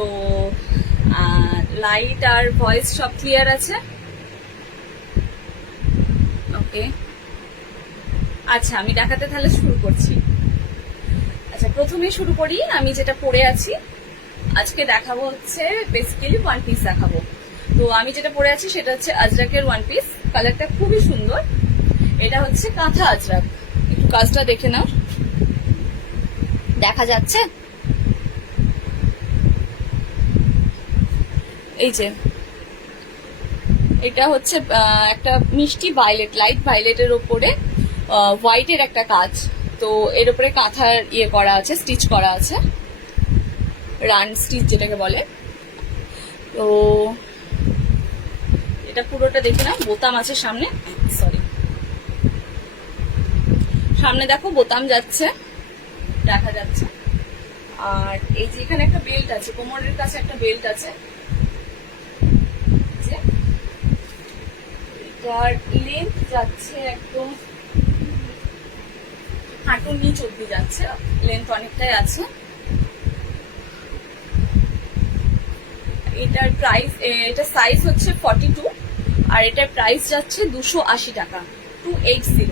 তো লাইট আর ভয়েস সব ক্লিয়ার আছে? ওকে, আচ্ছা আমি দেখাতে তাহলে শুরু করছি। আচ্ছা প্রথমে শুরু করি, আমি যেটা পরে আছি আজকে দেখাবো হচ্ছে বেসিক্যালি ওয়ান পিস দেখাবো। তো আমি যেটা পরে আছি সেটা হচ্ছে আজরাকের ওয়ান পিস, কালারটা খুবই সুন্দর। এটা হচ্ছে কাঁথা আজরাক, একটু কাজটা দেখে নাও, দেখা যাচ্ছে? এই যে এটা হচ্ছে একটা মিষ্টি ভায়োলেট, লাইট ভায়োলেটের ওপরে হোয়াইটের একটা কাজ। তো এর উপরে কাঁথার ইয়ে করা আছে, স্টিচ করা আছে, রান স্টিচ যেটাকে বলে। তো এটা পুরোটা দেখে নাও, বোতাম আছে সামনে, সরি সামনে দেখো বোতাম যাচ্ছে, দেখা যাচ্ছে। আর এই যে এখানে একটা বেল্ট আছে, কোমরের কাছে একটা বেল্ট আছে। এটার লেন্থ যাচ্ছে একদম হাঁটুর নিচ অব্দি যাচ্ছে, লেন্থ অনেকটাই আছে। এটার প্রাইস, এটা সাইজ হচ্ছে 42 আর এটার প্রাইস যাচ্ছে 280 টাকা, 280।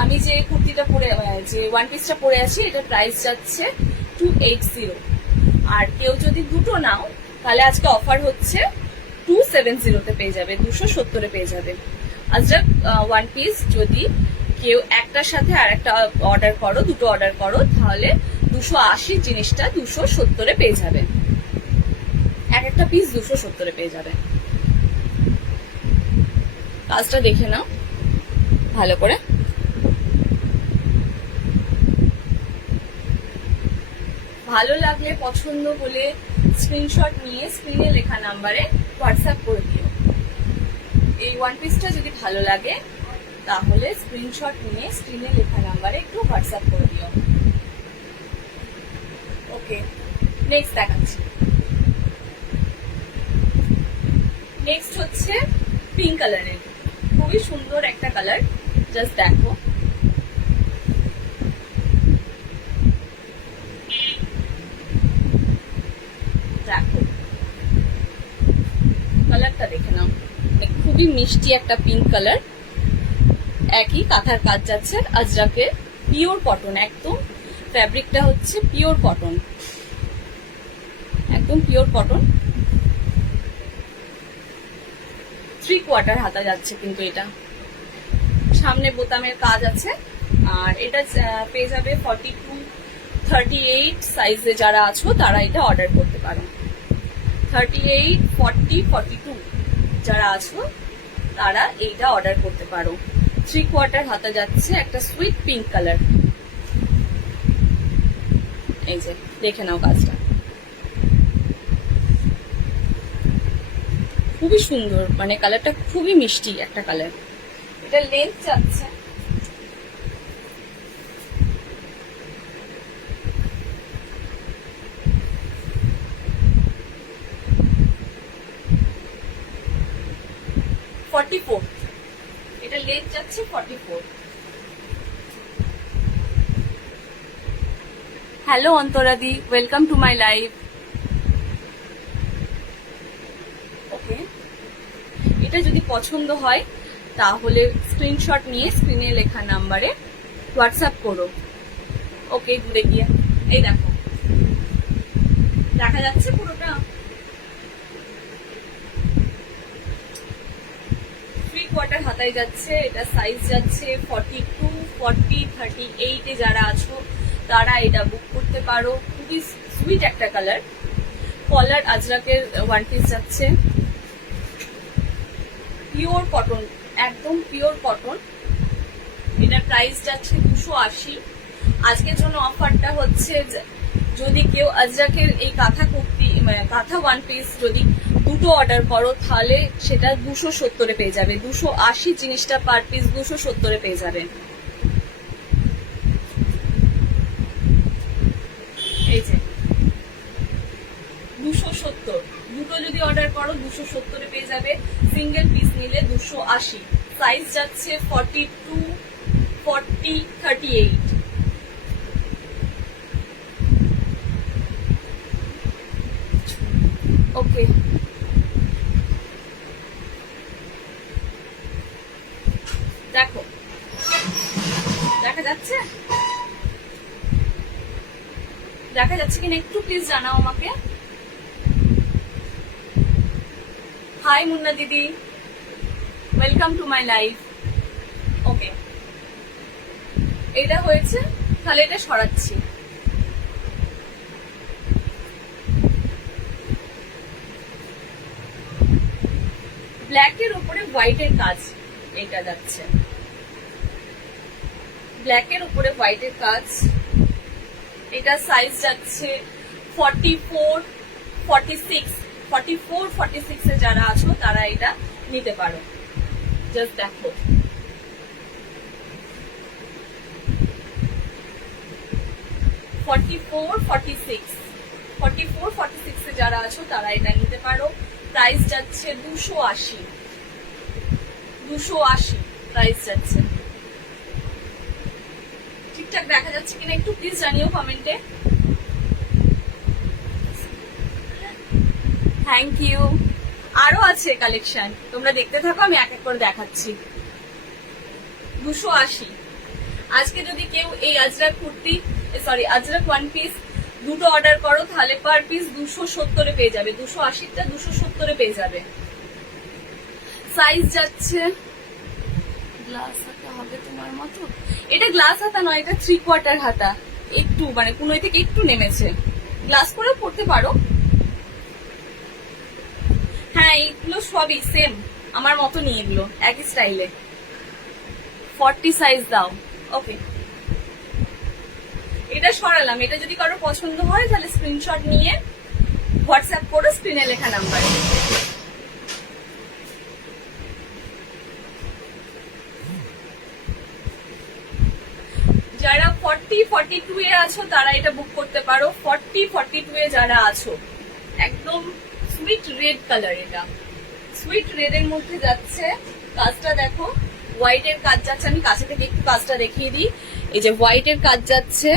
আমি যে কুর্তিটা পরে, যে ওয়ান পিসটা পরে আছি, এটার প্রাইস যাচ্ছে 280। আর কেউ যদি দুটো নাও তাহলে আজকে অফার হচ্ছে 270-তে পেয়ে যাবে, 270-এ পেয়ে যাবে। আজকে ওয়ান পিস যদি কেউ একটার সাথে আর একটা অর্ডার করো, দুটো অর্ডার করো, তাহলে 280 জিনিসটা 270-এ পেয়ে যাবে, এক একটা পিস 270-এ পেয়ে যাবে। কাজটা দেখে নাও ভালো করে। ভালো লাগলে, পছন্দ হলে স্ক্রিনশট নিয়ে স্ক্রিনে লেখা নাম্বারে হোয়াটসঅ্যাপ করে দিও। এই ওয়ান পিসটা যদি ভালো লাগে তাহলে স্ক্রিনশট নিয়ে স্ক্রিনে লেখা নাম্বারে একটু হোয়াটসঅ্যাপ করে দিও। ওকে, নেক্সট দেখাচ্ছি। নেক্সট হচ্ছে পিঙ্ক কালারের, খুবই সুন্দর একটা কালার, জাস্ট দেখো। দেখো কালারটা দেখে নাও, খুবই মিষ্টি একটা পিঙ্ক কালার। একই কাঁথার কাজ যাচ্ছে, আজরাকের পিওর কটন, একদম ফ্যাব্রিকটা হচ্ছে পিওর কটন, একদম পিওর কটন। 3/4 হাতা যাচ্ছে কিন্তু এটা, সামনে বোতামের কাজ আছে। আর এটা পেয়ে যাবে 42, 38 সাইজে যারা আছো তারা এটা অর্ডার করতে পারো। 38, 40, 42 যারা আছো তারা এইটা অর্ডার করতে পারো। 3/4 হাতা যাচ্ছে, একটা সুইট পিঙ্ক কালার। এই যে দেখে নাও কাজটা, খুবই সুন্দর, মানে কালারটা খুবই মিষ্টি একটা কালার। এটা লেন্থ যাচ্ছে 44, এটা লেন্থ যাচ্ছে 44। হ্যালো অন্তরাদি, welcome to my live. Okay, এটা যদি পছন্দ হয় তাহলে স্ক্রিনশট নিয়ে স্ক্রিনে লেখা নাম্বারে হোয়াটসঅ্যাপ করো। ওকে, দূরে গিয়ে এই দেখো, দেখা যাচ্ছে পুরোটা। 3/4 হাতায় যাচ্ছে, এটা সাইজ যাচ্ছে 42, 40, 38-এ যারা আছো তারা এটা বুক করতে পারো। খুবই সুইট একটা কালার। কলার আজরাকের ওয়ান পিস যাচ্ছে, পিওর কটন, একদম পিওর কটন। এটার প্রাইস যাচ্ছে 280। আজকের জন্য অফারটা হচ্ছে, যদি কেউ আজরাকের এই কাঁথা কুর্তি, কাঁথা ওয়ান পিস যদি দুটো অর্ডার করো তাহলে সেটা 270-এ পেয়ে যাবে। 280 জিনিসটা পার পিস 270-এ পেয়ে যাবে। এই যে 270, দুটো যদি অর্ডার করো 270-এ পেয়ে যাবে। সিঙ্গেল পিস নিলে 280। সাইজ যাচ্ছে 42, 40, 38। ওকে, দেখো দেখা যাচ্ছে, দেখা যাচ্ছে কিনা একটু প্লিজ জানাও আমাকে। হাই মুন্না দিদি, ওয়েলকাম টু মাই লাইফ। ওকে, এটা হয়েছে, তাহলে এটা সরাচ্ছি। ব্ল্যাকের উপরে হোয়াইটের কাজ, এটা যাচ্ছে ব্ল্যাকের উপরে হোয়াইটের কাজ। এটা সাইজ যাচ্ছে 44, 46, 44, 46 এ যারা আছো তারা এটা নিতে পারো। জাস্ট দেখো, ফর্টি ফোর 46 এ যারা আছো তারা এটা নিতে পারো। প্রাইস যাচ্ছে 280 প্রাইস যাচ্ছে। ঠিকঠাক দেখা যাচ্ছে কিনা একটু প্লিজ জানিও কমেন্টে। Thank you. আরো আছে কালেকশন, তোমরা দেখতে থাকো, আমি এক এক করে দেখাচ্ছি। 280। আজকে যদি কেউ এই Ajrak kurti, sorry Ajrak one piece দুটো অর্ডার করো তাহলে পার পিস 270 পেয়ে যাবে। 280টা 270 পেয়ে যাবে। সাইজ যাচ্ছে, গ্লাস হাতা হবে তোমার মতো, এটা গ্লাস হাতা নয়, এটা 3/4 হাতা, একটু মানে কোনোই থেকে একটু নেমেছে। গ্লাস করে পড়তে পারো। হ্যাঁ, এইগুলো সবই সেম আমার মতো নিয়ে, এগুলো একই স্টাইলে। 40 সাইজ দাও। ওকে, এটা সরালাম। এটা যদি কারো পছন্দ হয় তাহলে স্ক্রিনশট নিয়ে হোয়াটসঅ্যাপ করো স্ক্রিনে লেখা নাম্বারে। যারা 40, 42 এ আছো তারা এটা বুক করতে পারো। 40, 42 এ যারা আছো, একদম সুইট রেড কালার, এটা সুইট রেড এর মধ্যে যাচ্ছে। কাজটা দেখো, হোয়াইট এর কাজ যাচ্ছে। আমি কাছে থেকে একটু কাজটা দেখিয়ে দিই। এই যে হোয়াইট এর কাজ যাচ্ছে,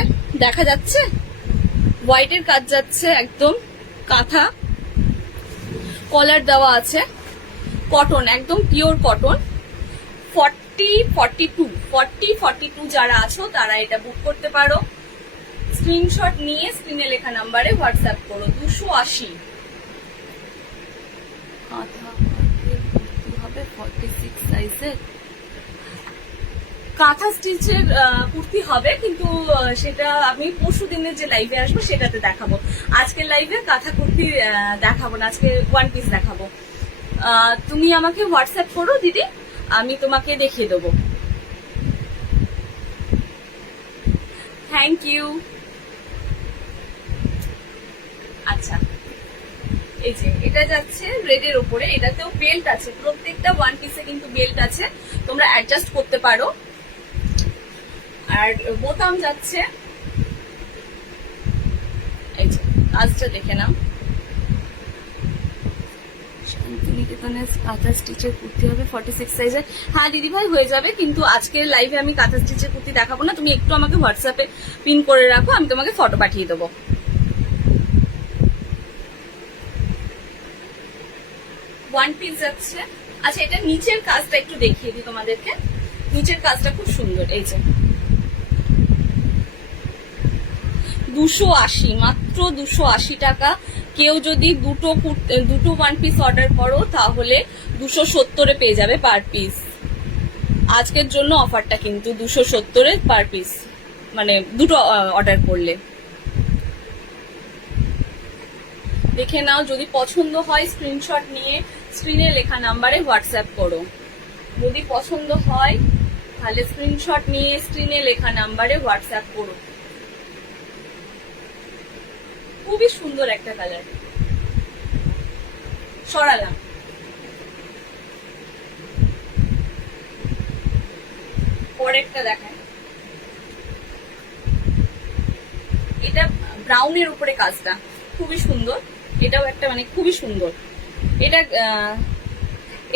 দেখা যাচ্ছে হোয়াইট এর কাজ যাচ্ছে, একদম কাঁথা কলার দেওয়া আছে, কটন, একদম পিওর কটন। 40, 42 যারা আছো তারা এটা বুক করতে পারো। স্ক্রিনশট নিয়ে স্ক্রিনে লেখা নাম্বারে হোয়াটসঅ্যাপ করো। 280 হবে 46 সাইজের কাঁথা স্টিচের কুর্তি হবে, কিন্তু সেটা আমি পরশু দিনের যে লাইভে আসবো সেটাতে দেখাবো। আজকের লাইভে কাঁথা কুর্তি দেখাবো না, আজকে ওয়ান পিস দেখাবো। তুমি আমাকে হোয়াটসঅ্যাপ করো দিদি, আমি তোমাকে দেখিয়ে দেবো। Thank you. আচ্ছা, এই যে এটা যাচ্ছে রেডের উপরে, এটাতেও বেল্ট আছে, প্রত্যেকটা ওয়ান পিসে কিন্তু বেল্ট আছে, তোমরা অ্যাডজাস্ট করতে পারো। আর বোতাম যাচ্ছে, এই যে কাজটা দেখে নাও। শান্তিনিকেতনের কাঁথা স্টিচের কুর্তি হবে 46 সাইজের। হ্যাঁ দিদি ভাই হয়ে যাবে, কিন্তু আজকের লাইভে আমি কাঁথা স্টিচের কুর্তি দেখাবো না। তুমি একটু আমাকে হোয়াটসঅ্যাপে পিন করে রাখো, আমি তোমাকে ফটো পাঠিয়ে দেবো। ওয়ান পিস যাচ্ছে। আচ্ছা, এটা নিচের কাজটা একটু দেখিয়ে দিই তোমাদেরকে। নিচের কাজটা খুব সুন্দর। এই যে 280, মাত্র 280 টাকা। কেউ যদি দুটো ওয়ান পিস অর্ডার করো তাহলে 270 পেয়ে যাবে পার পিস। আজকের জন্য অফারটা কিন্তু 270 পার পিস, মানে দুটো অর্ডার করলে। দেখে নাও, যদি পছন্দ হয় স্ক্রিনশট নিয়ে স্ক্রিনে লেখা নাম্বারে হোয়াটসঅ্যাপ করো। যদি পছন্দ হয় তাহলে স্ক্রিনশট নিয়ে স্ক্রিনে লেখা নাম্বারে হোয়াটসঅ্যাপ করো। খুবই সুন্দর একটা কালার। সরালাম। পরেরটা দেখায়, এটা ব্রাউনের উপরে কাজটা খুবই সুন্দর। এটাও একটা মানে খুবই সুন্দর।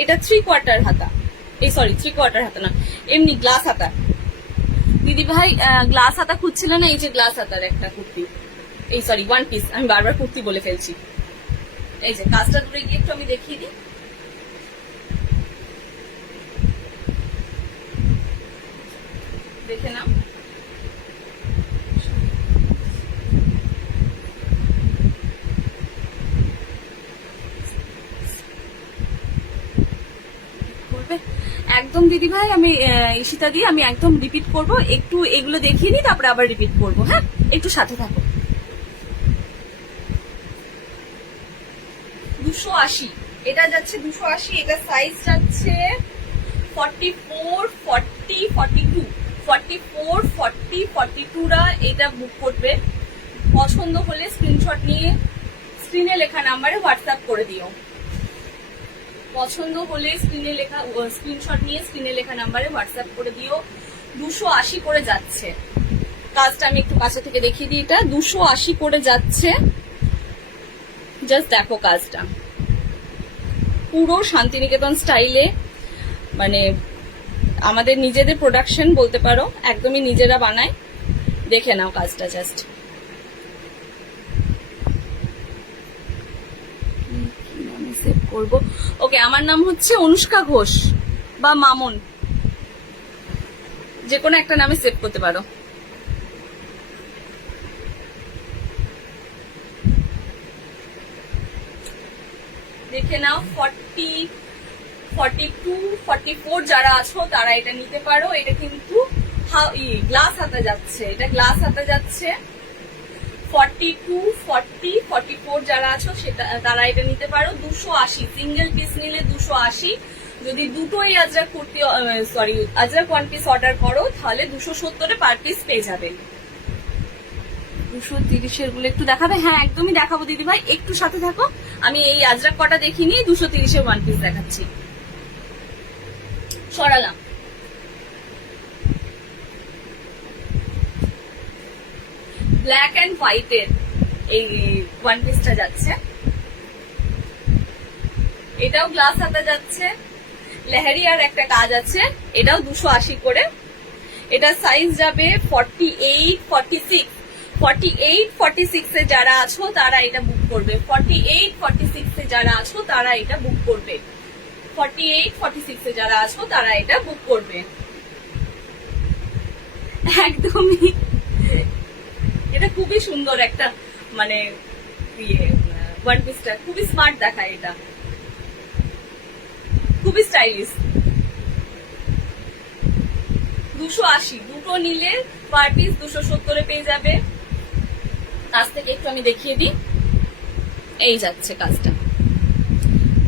এটা 3/4 হাতা, এই সরি 3/4 হাতা না, এমনি গ্লাস হাতা। দিদি ভাই গ্লাস হাতা খুঁজছিল না, এই যে গ্লাস হাতার একটা কুর্তি, এই সরি ওয়ান পিস, আমি বারবার কুর্তি বলে ফেলছি। এই যে কাজটা দূরে গিয়ে একটু আমি দেখিয়ে দিই। দেখে নাও, একদম দিদি ভাই আমি ঈশিতা দিয়ে আমি একদম রিপিট করব, একটু এগুলো দেখিয়ে নিই তারপরে আবার রিপিট করব। হ্যাঁ, একটু সাথে থাকো। 280 এটা যাচ্ছে 280, এটা সাইজ যাচ্ছে 44, 40, 42, 44, 40, 42 রা এটা বুক করবে। পছন্দ হলে স্ক্রিনশট নিয়ে স্ক্রিনে লেখা নাম্বারে হোয়াটসঅ্যাপ করে দিও। পছন্দ হলে স্ক্রিনশট নিয়ে স্ক্রিনে লেখা নাম্বারে হোয়াটসঅ্যাপ করে দিও। 280 করে যাচ্ছে কাজটা, আমি একটু কাছে থেকে দেখিয়ে দিই। এটা 280 করে যাচ্ছে, জাস্ট দেখো কাজটা পুরো শান্তিনিকেতন স্টাইলে, মানে আমাদের নিজেদের প্রোডাকশন বলতে পারো, একদমই নিজেরা বানায়। দেখে নাও কাজটা জাস্ট। সেভ করবো। ওকে, আমার নাম হচ্ছে অনুষ্কা ঘোষ বা মামুন, যে কোনো একটা নামে সেভ করতে পারো। দেখে নাও 40, 42, 44 যারা আছো তারা এটা নিতে পারো। এটা কিন্তু গ্লাস হাতা যাচ্ছে, এটা গ্লাস হাতা যাচ্ছে। 42, 40, 44 যারা আছো সেটা তারা এটা নিতে পারো। 280 সিঙ্গেল পিস নিলে 280, যদি দুটোই Ajrak kurti Ajrak one piece order করো তাহলে 270 পার পিস পেয়ে যাবে। 230 গুলো একটু দেখাবে? হ্যাঁ একদমই দেখাবো দিদি ভাই, একটু সাথে থাকো। আমি এই আজরাক কটা দেখিনি, 230 ওয়ান পিস দেখাচ্ছি। সরালাম। ব্ল্যাক এন্ড হোয়াইটের এই ওয়ান পিসটা যাচ্ছে, এটাও গ্লাস হাতা যাচ্ছে, লেহারি আর একটা কাজ আছে, এটাও 280 করে। এটা সাইজ যাবে 48, 46, 48, 46 এ যারা আছো তারা এটা বুক করবে। 48, 46 এ যারা আছো তারা এটা বুক করবে। 48, 46 এ যারা আছো তারা এটা বুক করবে। একদমই, এটা খুবই সুন্দর একটা, মানে ওয়ান পিসটা খুবই স্মার্ট দেখায়, এটা খুবই স্টাইলিশ। 280 দুটো নিলে পার পিস 270 পেয়ে যাবে। কাজ থেকে একটু আমি দেখিয়ে দিই। এই যাচ্ছে কাজটা,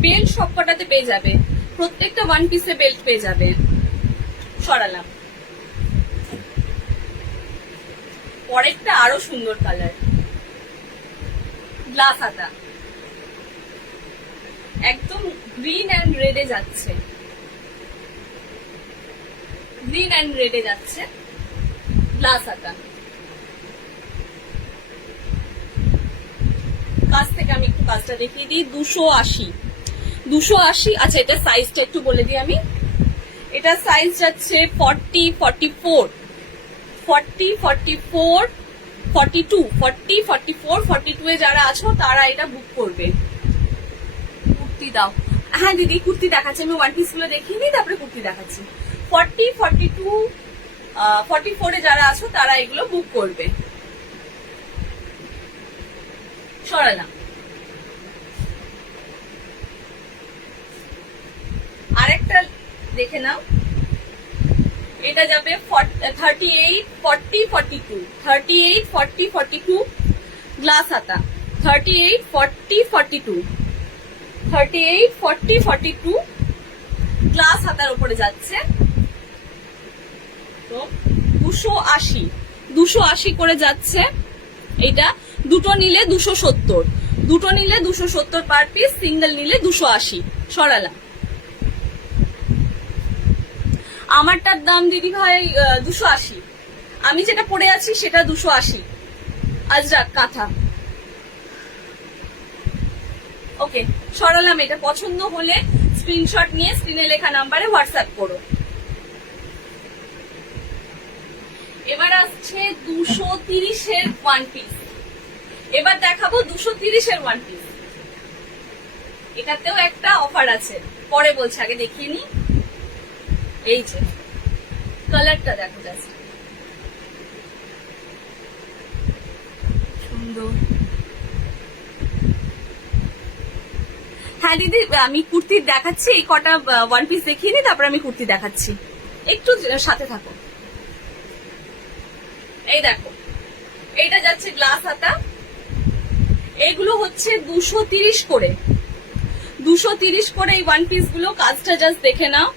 বেল্ট সবকটাতে পেয়ে যাবে, প্রত্যেকটা ওয়ান পিসে বেল্ট পেয়ে যাবে। সরালাম। পরেরটা আরো সুন্দর কালার, গ্লাস হাতা, একদম গ্রিন অ্যান্ড রেডে যাচ্ছে, গ্রিন অ্যান্ড রেডে যাচ্ছে, গ্লাস হাতা। কাজ থেকে আমি একটু কাজটা দেখিয়ে দিই। 280, 280। আচ্ছা এটা সাইজটা একটু বলে দিই আমি। এটা সাইজ যাচ্ছে 40, 44, 40, 44, 42, 40, 44, 42 এ যারা আছো তারা এটা বুক করবে। কুর্তি দাও। হ্যাঁ দিদি কুর্তি দেখাচ্ছি, আমি ওয়ান পিস গুলো দেখিয়ে নিই তারপরে কুর্তি দেখাচ্ছি। 40, 42, 44 এ যারা আছো তারা এগুলো বুক করবে। সরালাম। আরেকটা দেখে নাও, এটা যাবে 38, 40, 42, 38, 40, 42 গ্লাস হাতা। 38, 40, 42, 38, 40, 42 গ্লাস হাতার উপরে যাচ্ছে। তো 280, 280 করে যাচ্ছে। এটা দুটো নিলে 270, দুটো নিলে 270 পার পিস, সিঙ্গেল নিলে 280। সরালাম। আমারটার দাম দিদি ভাই 280, আমি যেটা পরে আছি সেটা 280 আজরাক কাঁথা। ওকে সরালাম। এটা পছন্দ হলে স্ক্রিনশট নিয়ে স্ক্রিনে লেখা নাম্বারে হোয়াটসঅ্যাপ করো। এবার আসছে 230 এর ওয়ান পিস। এবার দেখাবো 230 এর ওয়ান পিস। এটাতেও একটা অফার আছে, পরে বলছি, আগে দেখিয়ে নি। এই যে কালারটা দেখো, জাস্ট সুন্দর। হ্যাঁ দিদি, আমি কুর্তি দেখাচ্ছি, এই কটা ওয়ান পিস দেখিয়ে নি, তারপর আমি কুর্তি দেখাচ্ছি, একটু সাথে থাকো। এই দেখো, এইটা যাচ্ছে গ্লাস হাতা, এইগুলো হচ্ছে 230 করে, 230 করে এই ওয়ান পিস গুলো। কাজটা জাস্ট দেখে নাও,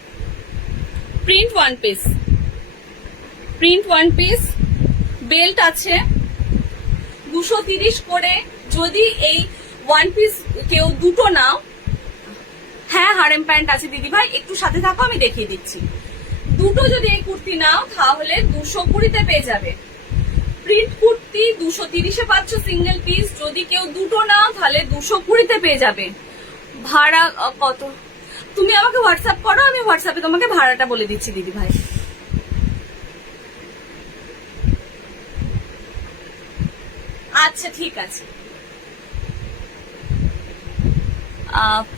print one piece, print one piece, belt আছে, 230 করে। যদি এই ওয়ান পিস কেউ দুটো নাও, হ্যাঁ হারেম প্যান্ট আছে দিদি ভাই, একটু সাথে থাকো, আমি দেখিয়ে দিচ্ছি। দুটো যদি এই কুর্তি নাও তাহলে 220-তে পেয়ে যাবে। প্রিন্ট কুর্তি 230-এ পাচ্ছ সিঙ্গেল পিস, যদি কেউ দুটো নাও তাহলে 220-তে পেয়ে যাবে। ভাড়া কত তুমি আমাকে হোয়াটসঅ্যাপ করো, আমি হোয়াটসঅ্যাপে তোমাকে ভাড়াটা বলে দিচ্ছি দিদি ভাই। আচ্ছা ঠিক আছে,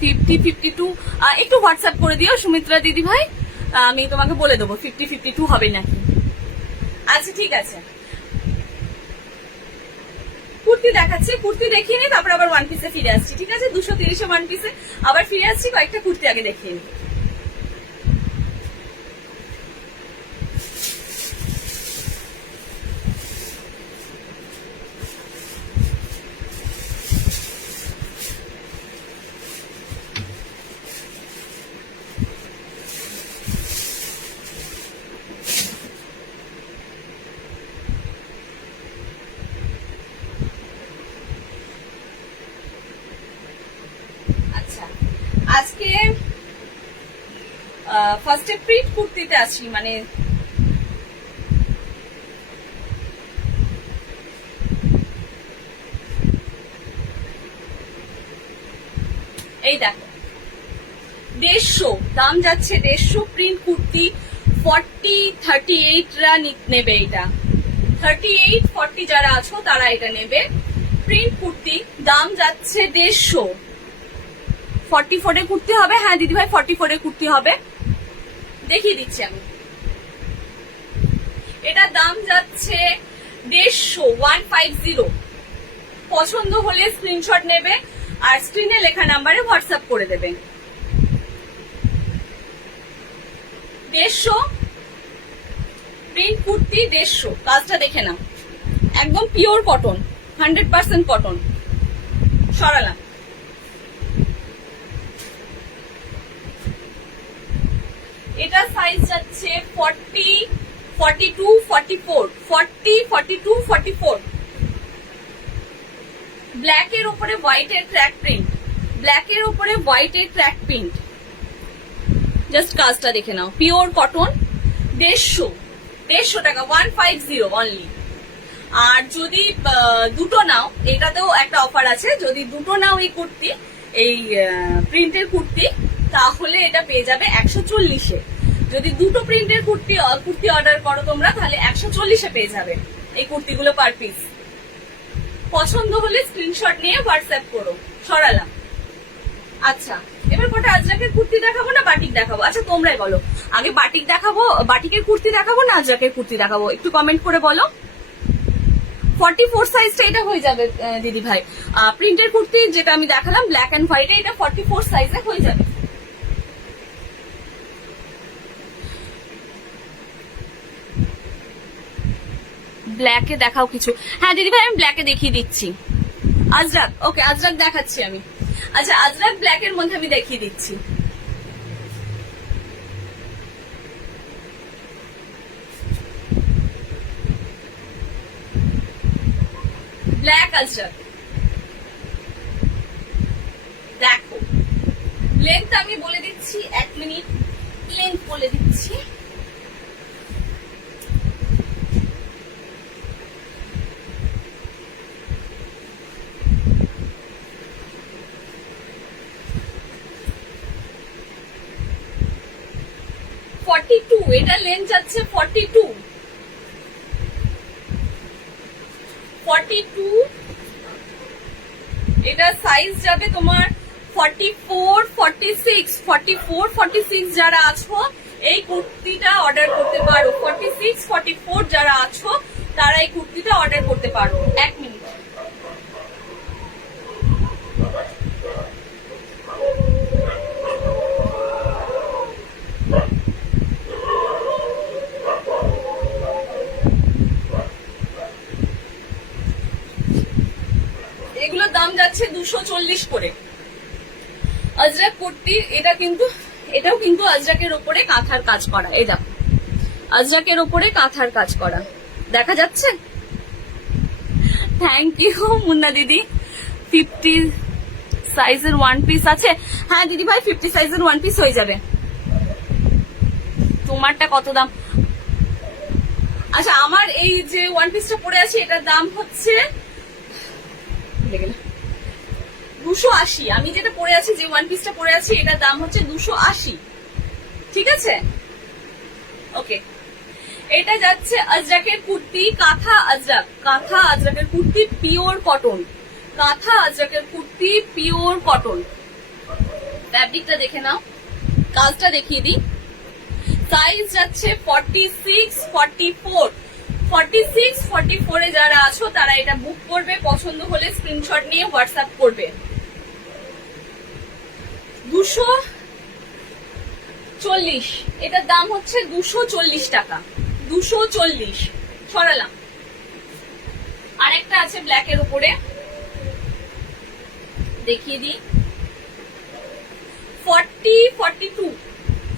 50-52 একটু হোয়াটসঅ্যাপ করে দিও সুমিত্রা দিদি ভাই, আমি তোমাকে বলে দেবো 50-52 হবে নাকি। আচ্ছা ঠিক আছে, কুর্তি দেখাচ্ছি, কুর্তি দেখিয়ে নি, তারপর আবার ওয়ান পিসে ফিরে আসছি, ঠিক আছে? 230-এ ওয়ান পিসে আবার ফিরে আসছি, কয়েকটা কুর্তি আগে দেখিয়ে নি। আচ্ছা, আজকে ফার্স্টে প্রিন্ট কুর্তিতে আসি, মানে এই দেখো 150, দাম যাচ্ছে 150, প্রিন্ট কুর্তি 40-38রা নেবে, এটা 38-40 যারা আছো তারা এটা নেবে। প্রিন্ট কুর্তি দাম যাচ্ছে 150। 44-এ কুর্তি হবে, হ্যাঁ দিদি ভাই 44-এ কুর্তি হবে, দেখিয়ে দিচ্ছি আমি। এটার দাম যাচ্ছে 150, 150। পছন্দ হলে স্ক্রিনশট নেবে আর স্ক্রিনে লেখা নাম্বারে হোয়াটসঅ্যাপ করে দেবে। 150 প্রিন্ট কুর্তি, 150। কাজটা দেখে নাও, একদম পিওর কটন, 100% কটন। সরালাম। এটা সাইজ যাচ্ছে 40, 42, 44, 40, 42, 44। ব্ল্যাকের উপরে হোয়াইটের ট্র্যাক প্রিন্ট, ব্ল্যাকের উপরে হোয়াইটের ট্র্যাক প্রিন্ট, জাস্ট কাজটা দেখে নাও, পিওর কটন। 150 টাকা, 150 অনলি। আর যদি দুটো নাও, এটাতেও একটা অফার আছে, যদি দুটো নাও এই কুর্তি, এই প্রিন্টের কুর্তি, তাহলে এটা পেয়ে যাবে 140-এ। যদি দুটো প্রিন্টের কুর্তি অর্ডার করো তোমরা, তাহলে 140-এ পেয়ে যাবে এই কুর্তিগুলো পার পিস। পছন্দ হলে স্ক্রিনশট নিয়ে হোয়াটসঅ্যাপ করো। সরালাম। আচ্ছা, এবার কটা আজরাকের কুর্তি দেখাবো না বাটিক দেখাবো? আচ্ছা তোমরাই বলো, আগে বাটিক দেখাবো, বাটিকের কুর্তি দেখাবো না আজরাকের কুর্তি দেখাবো? একটু কমেন্ট করে বলো। 44 সাইজটা এটা হয়ে যাবে দিদি ভাই। প্রিন্টের কুর্তি যেটা আমি দেখালাম ব্ল্যাক এন্ড হোয়াইটে, এটা 44 সাইজে হয়ে যাবে। ব্ল্যাকে দেখাও কিছু। হ্যাঁ দিদি ভাই, আমি ব্ল্যাকে দেখিয়ে দিচ্ছি। আজরাক, ওকে আজরাক দেখাচ্ছি আমি। আচ্ছা, আজরাক ব্ল্যাকের মধ্যে আমি দেখিয়ে দিচ্ছি। ব্ল্যাক আজরাক দেখো, লেন্থ আমি বলে দিচ্ছি, 1 মিনিট লেন্থ বলে দিচ্ছি। এটা লেন্থ যাচ্ছে 42, 42। এটা সাইজ যাবে তোমার 44, 46, 44, 46 যারা আছো এই কুর্তিটা অর্ডার করতে পারো। 46, 44 যারা আছো তারা এই কুর্তিটা অর্ডার করতে পারো। 1 মিনিট। এগুলোর দাম যাচ্ছে 240 করে। আজরাক কুর্তি, এটাও কিন্তু আজরাকের ওপরে কাঁথার কাজ করা। এই দেখো, আজরাকের ওপরে কাঁথার কাজ করা, দেখা যাচ্ছে? থ্যাংক ইউ মুন্না দিদি। 50 সাইজের ওয়ান পিস আছে? হ্যাঁ দিদি ভাই, 50 সাইজের ওয়ান পিস হয়ে যাবে। তোমারটা কত দাম? আচ্ছা, আমার এই যে ওয়ান পিসটা পরে আছি এটার দাম হচ্ছে 280। আমি যেটা পরে আছি, যে ওয়ান পিসটা পরে আছি এটার দাম হচ্ছে 280। ঠিক আছে, ওকে। এটা যাচ্ছে আজরাকের কুর্তি, কাঁথা আজরাক, কাঁথা আজরাকের কুর্তি পিওর কটন, কাঁথা আজরাকের কুর্তি পিওর কটন। ফ্যাব্রিকটা দেখে নাও, কাজটা দেখিয়ে দিই। সাইজ যাচ্ছে 46, 44। 46, 44 এ যারা আছো তারা এটা বুক করবে। পছন্দ হলে স্ক্রিনশট নিয়ে হোয়াটসঅ্যাপ করবে। 240, এটার দাম হচ্ছে 240 টাকা। 240 সরালাম। আরেকটা আছে ব্ল্যাকের উপরে, দেখিয়ে দিই। 40, 42,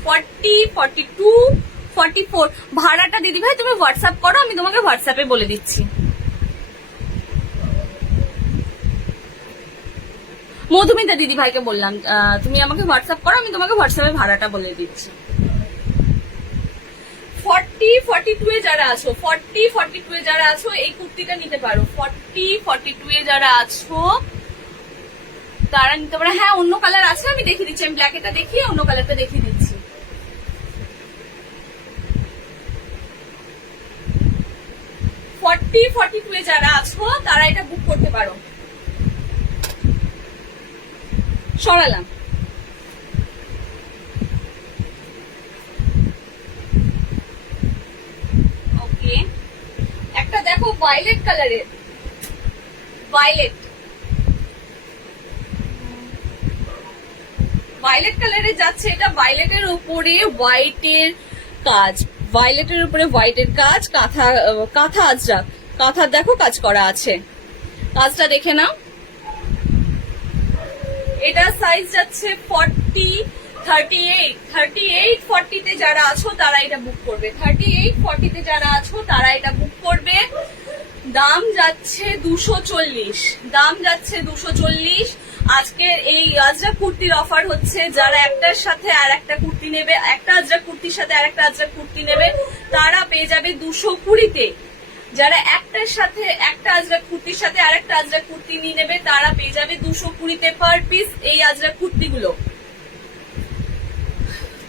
40, 42, 44। ভাড়াটা দিদি ভাই তুমি হোয়াটসঅ্যাপ করো, আমি তোমাকে হোয়াটসঅ্যাপে বলে দিচ্ছি। মধুমিতা দিদি ভাইকে বললাম তুমি আমাকে হোয়াটসঅ্যাপ করো, আমি তোমাকে হোয়াটসঅ্যাপে ভাড়াটা বলে দিচ্ছি। 40, 42 এ যারা আছো, 40, 42 এ যারা আছো এই কুর্তিটা নিতে পারো। 40, 42 এ যারা আছো তারা নিতে পারো। হ্যাঁ, অন্য কালার আছে, আমি দেখিয়ে দিচ্ছি। আমি ব্ল্যাক এটা দেখিয়ে অন্য কালারটা দেখিয়ে দিচ্ছি। 40, 42 এ যারা আছো তারা এটা বুক করতে পারো। সরালাম। ওকে, একটা দেখো ভায়োলেট কালারের, ভায়োলেট কালারে যাচ্ছে। এটা ভায়োলেটের উপরে হোয়াইটের কাজ, ভায়োলেটের উপরে হোয়াইটের কাজ, কাঁথা, কাঁথা আজরাক, কাঁথা দেখো কাজ করা আছে। কাজটা দেখে নাও। এটা সাইজ যাচ্ছে 40, 38, 38, 40 তে যারা আছো তারা এটা বুক করবে। 38, 40 তে যারা আছো তারা এটা বুক করবে। দাম যাচ্ছে 240, দাম যাচ্ছে 240। আজকের এই আজরাক কুর্তির অফার হচ্ছে, যারা একটার সাথে আর একটা কুর্তি নেবে, একটা আজরাক কুর্তির সাথে আর একটা আজরাক কুর্তি নেবে তারা পেয়ে যাবে 220-তে। যারা একটার সাথে একটা আজরাক কুর্তির সাথে আর একটা আজরাক কুর্তি নিয়ে নেবে তারা পেয়ে যাবে 220-তে পার পিস এই আজরাক কুর্তিগুলো।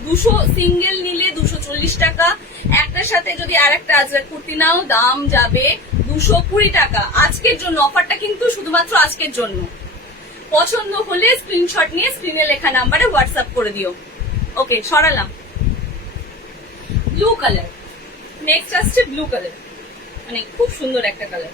200 সিঙ্গেল নিলে 240 টাকা, একটার সাথে যদি আর একটা আজরাক কুর্তি নাও দাম যাবে 220 টাকা। আজকের জন্য অফারটা কিন্তু শুধুমাত্র আজকের জন্য। পছন্দ হলে স্ক্রিনশট নিয়ে স্ক্রিনে লেখা নাম্বারে হোয়াটসঅ্যাপ করে দিও। ওকে, সরালাম। ব্লু কালার, নেক্সট আসছে ব্লু কালার, মানে খুব সুন্দর একটা কালার।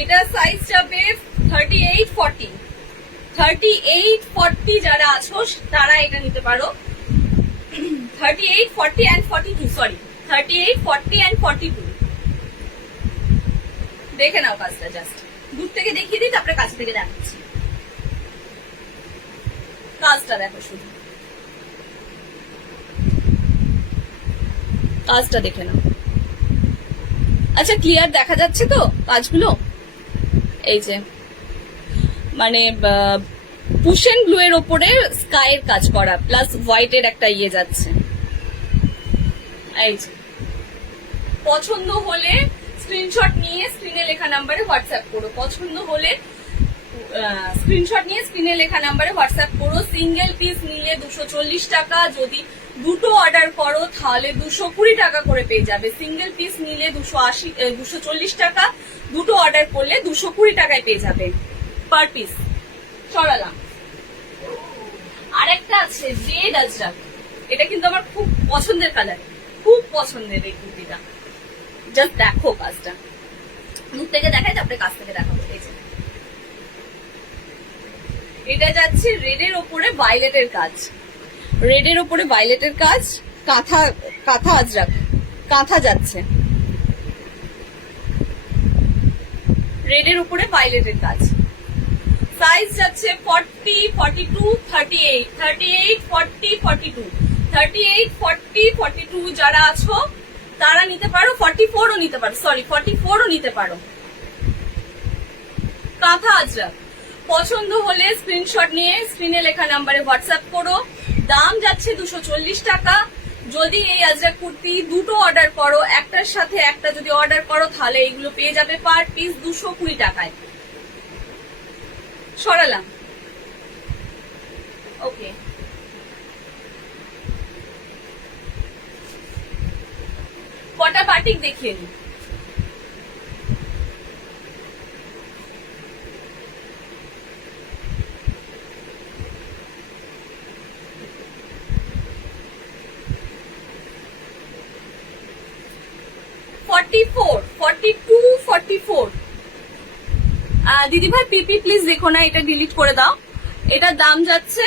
এটা সাইজ যাবে 38, 40। 38, 40 যারা আছো তারা এটা নিতে পারো। 38, 40 and 42, সরি 38, 40 and 42। দেখে নাও কাজটা, জাস্ট দূর থেকে দেখিয়ে দিই, তারপরে কাছ থেকে দেখাচ্ছি। কাজটা দেখো, শুধু কাজটা দেখে নাও। আচ্ছা, ক্লিয়ার দেখা যাচ্ছে তো কাজগুলো? এই যে মানে পুশেন ব্লু এর ওপরে স্কাইয়ের কাজ করা, প্লাস হোয়াইটের একটা ইয়ে যাচ্ছে। এই যে পছন্দ হলে স্ক্রিনশট নিয়ে স্ক্রিনে লেখা নাম্বারে হোয়াটসঅ্যাপ করো। পছন্দ হলে স্ক্রিনশট নিয়ে স্ক্রিনে লেখা নাম্বারে হোয়াটসঅ্যাপ করো। সিঙ্গেল পিস নিলে 240 টাকা, যদি দুটো অর্ডার করো তাহলে 220 টাকা করে পেয়ে যাবে। সিঙ্গেল পিস নিলে 240 টাকা, দুটো অর্ডার করলে 220 টাকায় পেয়ে যাবে পার পিস। সরালাম। আরেকটা আছে রেড আজরাক, এটা কিন্তু আমার খুব পছন্দের কালার, খুব পছন্দের এই কুর্তিটা। জাস্ট দেখো কাজটা, দূর থেকে দেখাই তারপরে কাছ থেকে দেখাবো। এই যে এটা যাচ্ছে রেডের ওপরে ভায়োলেটের কাজ, রেডের ওপরে ভায়োলেটের কাজ, কাঁথা কাঁথা আজরাক, কাঁথা যাচ্ছে রেডের উপরে ভায়োলেটের কাজ। সাইজ যাচ্ছে 40, 42, 38, 38, 40, 42, 38, 40, 42 যারা আছো তারা নিতে পারো, 44ও নিতে পারো, সরি 44ও নিতে পারো। কাঁথা আজরাক পছন্দ হলে স্ক্রিনশট নিয়ে স্ক্রিনে লেখা নাম্বারে হোয়াটসঅ্যাপ করো। দাম যাচ্ছে 240 টাকা। যদি এই আজরাক কুর্তি দুটো অর্ডার করো, একটার সাথে একটা যদি অর্ডার করো তাহলে এগুলো পেয়ে যাবে পার পিস 220 টাকায়। সরালাম। ওকে, কটা বাটিক দেখিয়ে নিই। দিদি ভাই পিপি প্লিজ দেখো না, এটা ডিলিট করে দাও। এটার দাম যাচ্ছে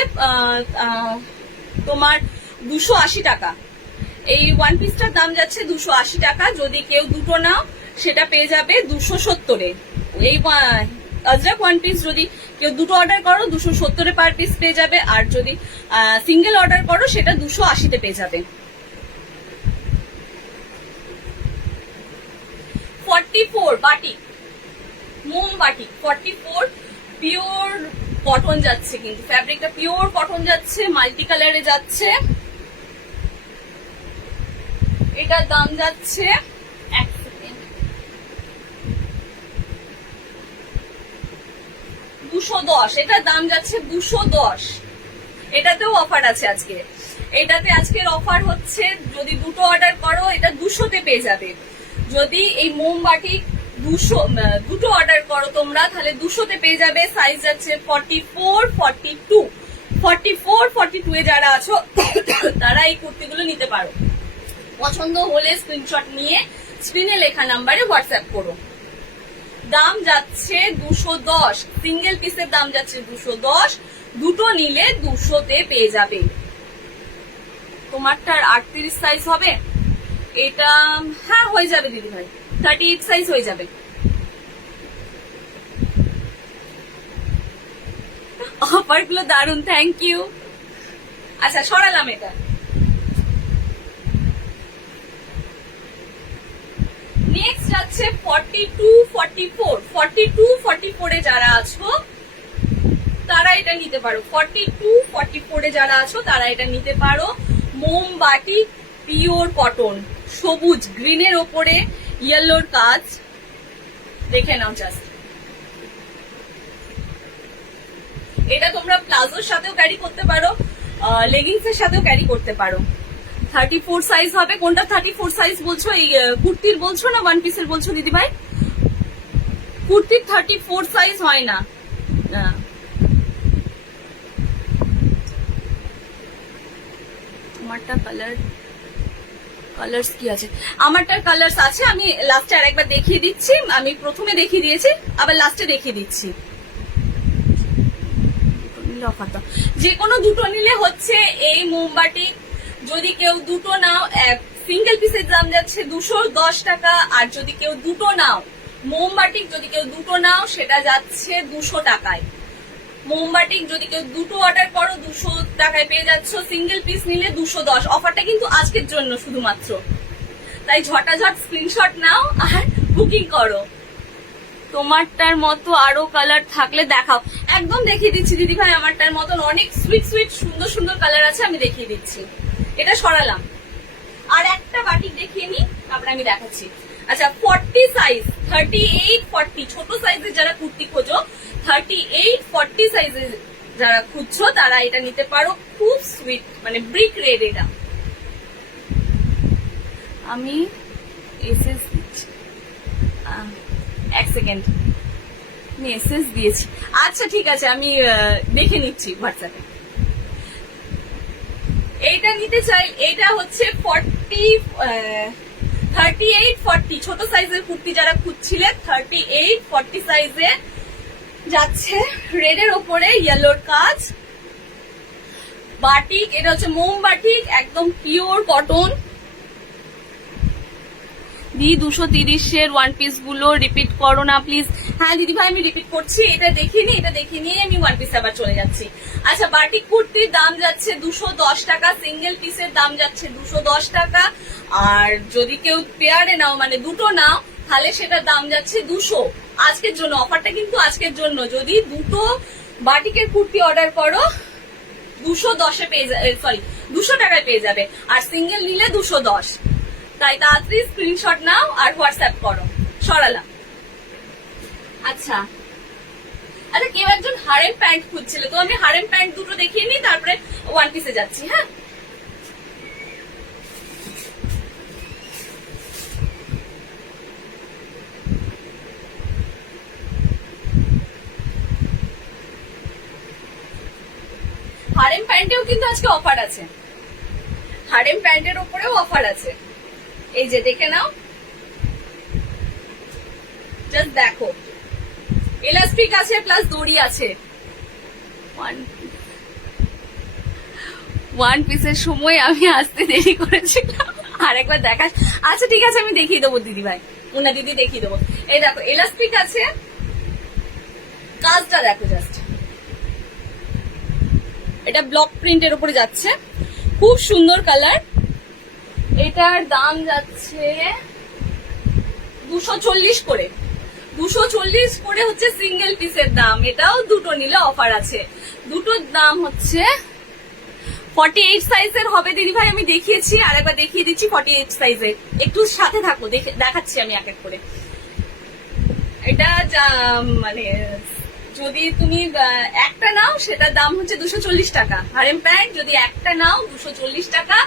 তোমার 280 টাকা। এই ওয়ান পিসটার দাম যাচ্ছে 280 টাকা। যদি কেউ দুটো নাও সেটা পেয়ে যাবে 270-এ। এই আজরাক ওয়ান পিস যদি কেউ দুটো অর্ডার করো 270-এ পার পিস পেয়ে যাবে, আর যদি সিঙ্গেল অর্ডার করো সেটা 280-তে পেয়ে যাবে। 44 বাটিক, মোম বাটিক 44, পিওর কটন যাচ্ছে, কিন্তু ফ্যাব্রিকটা পিওর কটন যাচ্ছে, মাল্টি কালারে যাচ্ছে। এটার দাম যাচ্ছে 210, এটার দাম যাচ্ছে 210। এটাতেও অফার আছে আজকে। এটাতে আজকের অফার হচ্ছে যদি দুটো অর্ডার করো এটা 200-তে পেয়ে যাবে। যদি এই মোমবাটি দুটো অর্ডার করো তোমরা তাহলে 200-তে পেয়ে যাবে। সাইজ যাচ্ছে 44, 42, 44, 42-এ যারা আছো তারা এই কুর্তিগুলো নিতে পারো। পছন্দ হলে স্ক্রিনশট নিয়ে স্ক্রিনে লেখা নাম্বারে হোয়াটসঅ্যাপ করো। দাম যাচ্ছে 210, সিঙ্গেল পিসের দাম যাচ্ছে 210, দুটো নিলে 200-তে পেয়ে যাবে। তোমারটার 38 সাইজ হবে? এটা হ্যাঁ হয়ে যাবে দিদি ভাই, 38 সাইজ হয়ে যাবে। অফার গুলো দারুন, থ্যাংক ইউ। আচ্ছা সরালাম। এটা নেক্সট যাচ্ছে 42, 44, 42, 44-এ যারা আছো তারা এটা নিতে পারো। 42, 44-এ যারা আছো তারা এটা নিতে পারো। মোমবাটি পিওর কটন, সবুজ গ্রিনের ওপরে ইয়েলোর কাজ, দেখে নাও জাস্ট। এটা তোমরা প্লাজোর সাথেও ক্যারি করতে পারো, লেগিংস এর সাথেও ক্যারি করতে পারো। 34 সাইজ হবে। কোনটা 34 সাইজ বলছো? এই কুর্তির বলছো না ওয়ান পিসের বলছো দিদি ভাই? কুর্তির 34 সাইজ হয় না। আমারটা কালার্স কি আছে? আমারটার কালার্স আছে, আমি লাস্টে আরেকবার দেখিয়ে দিচ্ছি। আমি প্রথমে দেখিয়ে দিয়েছি, আবার লাস্টে দেখিয়ে দিচ্ছি। যে কোনো দুটো নিলে হচ্ছে এই মোমবাটি। যদি কেউ দুটো নাও, সিঙ্গেল পিসের দাম যাচ্ছে 210 টাকা। আর যদি কেউ দুটো নাও মোমবাটিক, যদি কেউ দুটো নাও সেটা যাচ্ছে 200 টাকায়। মোমবাটিক যদি কেউ দুটো অর্ডার করো 200 টাকায় পেয়ে যাচ্ছ। সিঙ্গেল পিস নিলে 210। অফারটা কিন্তু আজকের জন্য শুধুমাত্র, তাই ঝটাঝট স্ক্রিনশট নাও আর বুকিং করো। তোমারটার মতো আরো কালার থাকলে দেখাও। একদম দেখিয়ে দিচ্ছি দিদি ভাই, আমারটার মতন অনেক সুইট সুইট সুন্দর সুন্দর কালার আছে, আমি দেখিয়ে দিচ্ছি। এটা সরালাম। আর একটা বাটিক দেখিয়ে নি, তারপরে আমি দেখাচ্ছি। আচ্ছা 40 সাইজ, 38 40 ছোট সাইজের যারা কুর্তি খোঁজো, 38 40 সাইজের যারা খুঁজছো তারা এটা নিতে পারো। খুব সুইট, মানে ব্রিক রেড। এটা আমি এসএস দিচ্ছি, এক সেকেন্ড, আমি এসএস দিয়েছি। আচ্ছা ঠিক আছে, আমি দেখে নিচ্ছি হোয়াটসঅ্যাপে। এইটা নিতে চাই, এটা হচ্ছে 38 40 ছোট সাইজের কুর্তি যারা খুঁজছিলেন, 38 40 সাইজে যাচ্ছে। রেডের ওপরে ইয়েলোর কাজ, বাটিক, এটা হচ্ছে মোম বাটিক, একদম পিওর কটন। দি 230-এর ওয়ান পিস গুলো রিপিট করো না প্লিজ। হ্যাঁ দিদি ভাই আমি রিপিট করছি, এটা দেখিনি, এটা দেখে নিয়ে আমি ওয়ান পিস আবার চলে যাচ্ছি। আচ্ছা বাটিক কুর্তির দাম যাচ্ছে 210 টাকা, সিঙ্গেল পিসের দাম যাচ্ছে 210 টাকা। আর যদি কেউ পেয়ারে নাও, মানে দুটো নাও, তাহলে সেটার দাম যাচ্ছে 200। আজকের জন্য অফারটা কিন্তু আজকের জন্য, যদি দুটো বাটিকের কুর্তি অর্ডার করো 210-এ পেয়ে যাবে, সরি 200 টাকায় পেয়ে যাবে। আর সিঙ্গেল নিলে 210। তাই তাড়াতাড়ি স্ক্রিনশট নাও আর হোয়াটসঅ্যাপ করো। সরালাম। আচ্ছা আচ্ছা কেউ একজন হারেম প্যান্ট খুঁজছিল, তো আমি হারেম প্যান্ট দুটো দেখিয়ে নিই, তারপরে ওয়ান পিসে যাচ্ছি। হ্যাঁ হারেম প্যান্টেও কিন্তু আজকে অফার আছে, হারেম প্যান্টের উপরেও অফার আছে। এই যে দেখে নাও, জাস্ট দেখো, ইলাস্টিক আছে প্লাস দড়ি আছে। ওয়ান পিসের সময় আমি আসতে দেরি করেছিলাম, আর একবার দেখা। আচ্ছা ঠিক আছে আমি দেখিয়ে দেবো দিদি ভাই, উনা দিদি দেখিয়ে দেবো। এই দেখো ইলাস্টিক আছে, কাজটা দেখো জাস্ট, এটা ব্লক প্রিন্টের উপরে যাচ্ছে, খুব সুন্দর কালার। এটার দাম যাচ্ছে 240 করে, 240 করে হচ্ছে সিঙ্গেল পিসের দাম। এটাও দুটো নিলে অফার আছে। দুটোর দাম হচ্ছে 48 সাইজের হবে দিদি ভাই, আমি দেখিয়েছি, আর একবার দেখিয়ে দিচ্ছি 48 সাইজের। একটু সাথে থাকো, দেখাচ্ছি আমি এক এক করে। এটা মানে যদি তুমি একটা নাও সেটার দাম হচ্ছে 240 টাকা হারেম প্যান্ট, যদি একটা নাও 240 টাকা।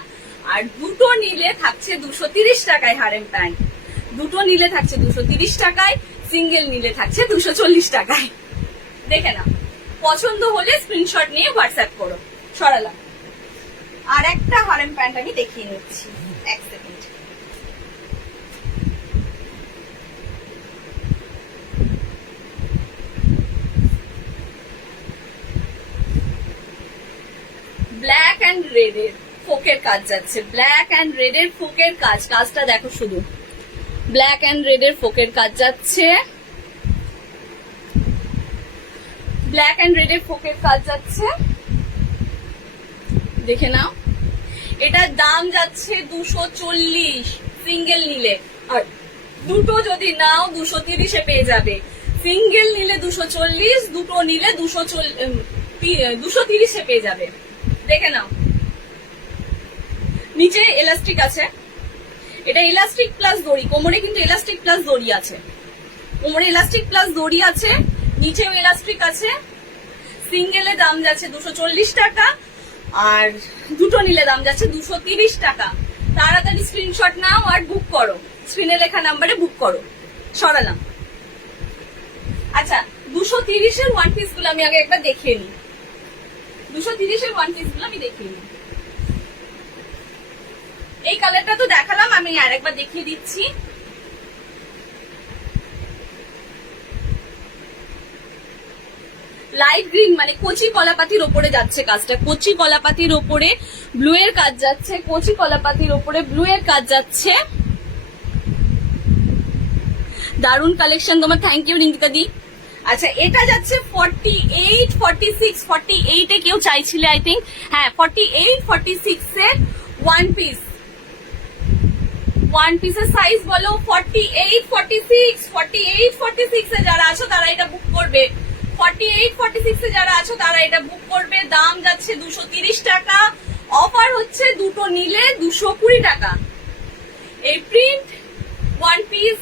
আর দুটো নিলে থাকছে 230 টাকায় হারেম প্যান্ট, দুটো নিলে থাকছে 230 টাকায়, সিঙ্গেল নিলে থাকছে 240 টাকায়। দেখে নাও, পছন্দ হলে স্ক্রিনশট নিয়ে হোয়াটসঅ্যাপ করো। সরালাম। আর একটা হারেম প্যান্ট আমি দেখিয়ে নিচ্ছি, এক সেকেন্ড। ব্ল্যাক অ্যান্ড রেড এর ফোকের কাজ যাচ্ছে, ব্ল্যাক অ্যান্ড রেড এর ফোকের কাজ, কাজটা দেখো শুধু, ব্ল্যাক অ্যান্ড রেড এর ফোকের কাজ যাচ্ছে, ব্ল্যাক অ্যান্ড রেড এর ফোকের কাজ যাচ্ছে, দেখে নাও। এটার দাম যাচ্ছে 240 সিঙ্গেল নিলে, আর দুটো যদি নাও 230-এ পেয়ে যাবে। সিঙ্গেল নিলে 240, দুটো নিলে 230-এ পেয়ে যাবে। দেখে নাও, নিচে ইলাস্টিক আছে, এটা ইলাস্টিক প্লাস দড়ি, কোমরে কিন্তু ইলাস্টিক প্লাস দড়ি আছে, কোমরে ইলাস্টিক প্লাস দড়ি আছে, নিচেও ইলাস্টিক আছে। সিঙ্গেলের দাম যাচ্ছে 240 টাকা, আর দুটো নিলে দাম যাচ্ছে 230 টাকা। তাড়াতাড়ি স্ক্রিনশট নাও আর বুক করো, স্ক্রিনে লেখা নাম্বারে বুক করো। সরালাম। আচ্ছা 230-এর ওয়ান পিস গুলো আমি আগে একবার দেখিয়ে নিই, 230-এর ওয়ান পিস গুলো আমি দেখিয়ে নিই। এই কালারটা তো দেখালাম, আমি আর একবার দেখিয়ে দিচ্ছি। লাইট গ্রিন, মানে কচি কলাপাতির ওপরে যাচ্ছে কাজটা, কচি কলাপাতির ওপরে ব্লু এর কাজ যাচ্ছে, কচি কলাপাতির ওপরে ব্লু এর কাজ যাচ্ছে। দারুন কালেকশন তোমার, থ্যাংক ইউ রিঙ্কিতা দি। আচ্ছা এটা যাচ্ছে 48 46, 48-এ কেউ চাইছিলে আই থিঙ্ক, হ্যাঁ 48 46-এর ওয়ান পিস, ওয়ান পিসের সাইজ বলো 48 46, 48 46-এ যারা আছো তারা এটা বুক করবে, 48 46-এ যারা আছো তারা এটা বুক করবে। দাম যাচ্ছে 230 টাকা, অফার হচ্ছে দুটো নিলে 220 টাকা। এই প্রিন্ট ওয়ান পিস